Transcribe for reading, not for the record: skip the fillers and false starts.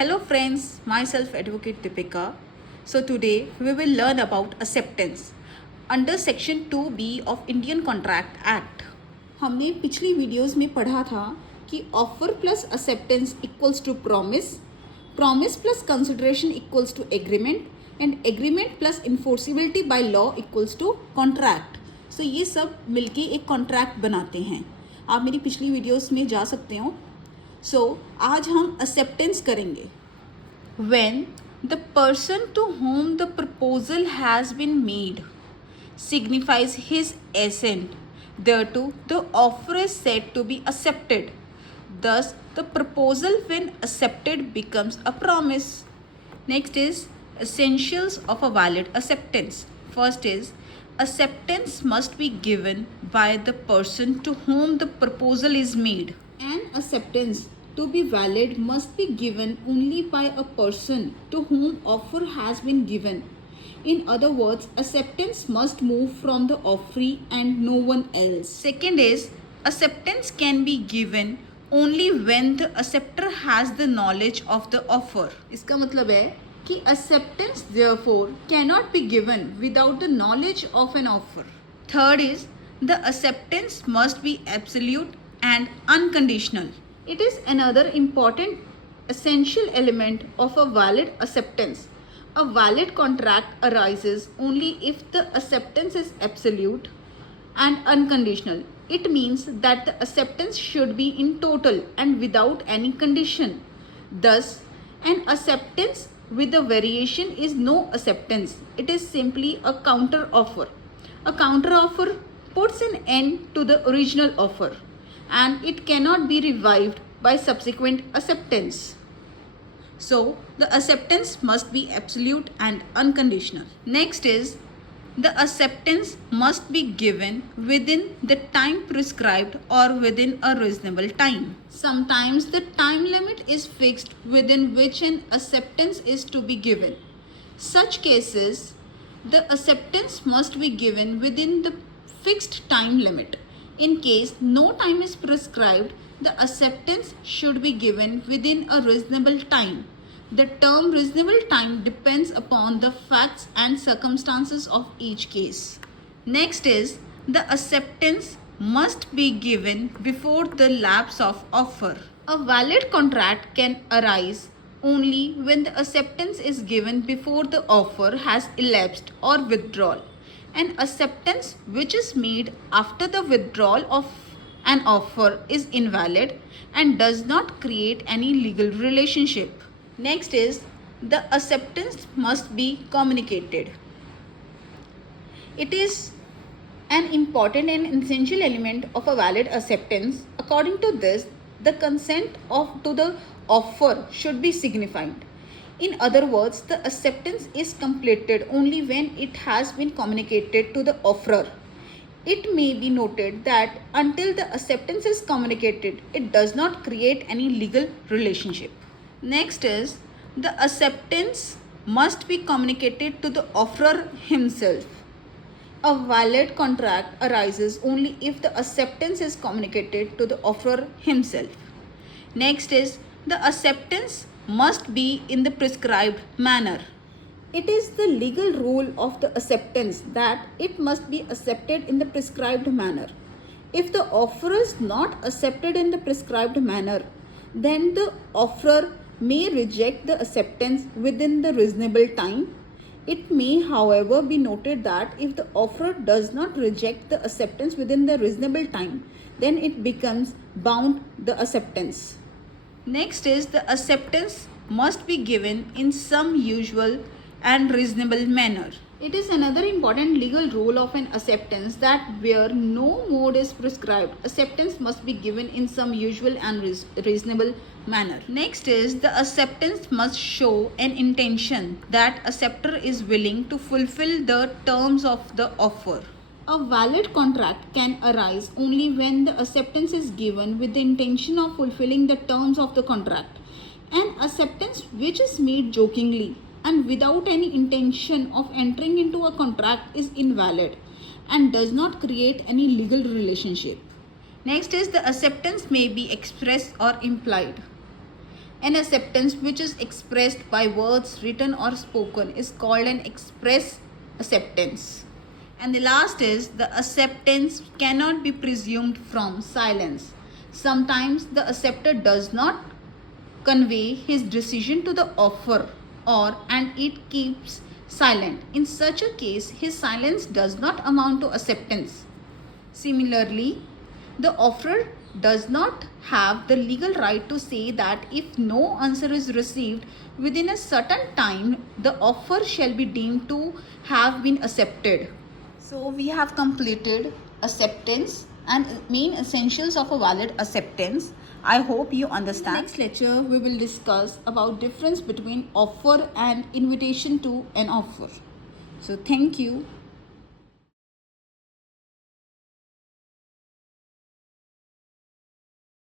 Hello friends, myself Advocate Deepika. So today we will learn about acceptance under section 2B of Indian Contract Act. हमने पिछली videos में पढ़ा था कि offer plus acceptance equals to promise, promise plus consideration equals to agreement and agreement plus enforceability by law equals to contract. So ये सब मिलके एक कॉन्ट्रैक्ट बनाते हैं. आप मेरी पिछली वीडियोस में जा सकते हो. आज हम एक्सेप्टेंस करेंगे. When the person to whom the proposal has been made signifies his assent thereto, the offer is said to be accepted. Thus, the proposal when accepted becomes a promise. Next is essentials of a valid acceptance. First is acceptance must be given by the person to whom the proposal is made. An acceptance to be valid must be given only by a person to whom offer has been given. In other words, acceptance must move from the offeree and no one else. Second is acceptance can be given only when the acceptor has the knowledge of the offer. इसका मतलब है कि acceptance therefore cannot be given without the knowledge of an offer. Third is the acceptance must be absolute and unconditional. It is another important essential element of a valid acceptance. A valid contract arises only if the acceptance is absolute and unconditional. It means that the acceptance should be in total and without any condition. Thus, an acceptance with a variation is no acceptance. It is simply a counter offer. A counter offer puts an end to the original offer, and it cannot be revived by subsequent acceptance. So, the acceptance must be absolute and unconditional. Next is the acceptance must be given within the time prescribed or within a reasonable time. Sometimes the time limit is fixed within which an acceptance is to be given. Such cases, the acceptance must be given within the fixed time limit. In case no time is prescribed, the acceptance should be given within a reasonable time. The term reasonable time depends upon the facts and circumstances of each case. Next is the acceptance must be given before the lapse of offer. A valid contract can arise only when the acceptance is given before the offer has elapsed or withdrawal. An acceptance which is made after the withdrawal of an offer is invalid and does not create any legal relationship. Next is the acceptance must be communicated. It is an important and essential element of a valid acceptance. According to this, the consent to the offer should be signified. In other words, the acceptance is completed only when it has been communicated to the offerer. It may be noted that until the acceptance is communicated, it does not create any legal relationship. Next is the acceptance must be communicated to the offerer himself. A valid contract arises only if the acceptance is communicated to the offerer himself. Next is the acceptance must be in the prescribed manner. It is the legal rule of the acceptance that it must be accepted in the prescribed manner. If the offer is not accepted in the prescribed manner, then the offerer may reject the acceptance within the reasonable time. It may, however, be noted that if the offerer does not reject the acceptance within the reasonable time, then it becomes bound the acceptance. Next is the acceptance must be given in some usual and reasonable manner. It is another important legal rule of an acceptance that where no mode is prescribed, acceptance must be given in some usual and reasonable manner. Next is the acceptance must show an intention that acceptor is willing to fulfill the terms of the offer. A valid contract can arise only when the acceptance is given with the intention of fulfilling the terms of the contract. An acceptance which is made jokingly and without any intention of entering into a contract is invalid and does not create any legal relationship. Next is the acceptance may be expressed or implied. An acceptance which is expressed by words written or spoken is called an express acceptance. And the last is the acceptance cannot be presumed from silence. Sometimes the acceptor does not convey his decision to the offer and it keeps silent. In such a case, his silence does not amount to acceptance. Similarly, the offerer does not have the legal right to say that if no answer is received within a certain time, the offer shall be deemed to have been accepted. So we have completed acceptance and main essentials of a valid acceptance. I hope you understand. In the next lecture, we will discuss about difference between offer and invitation to an offer. So thank you.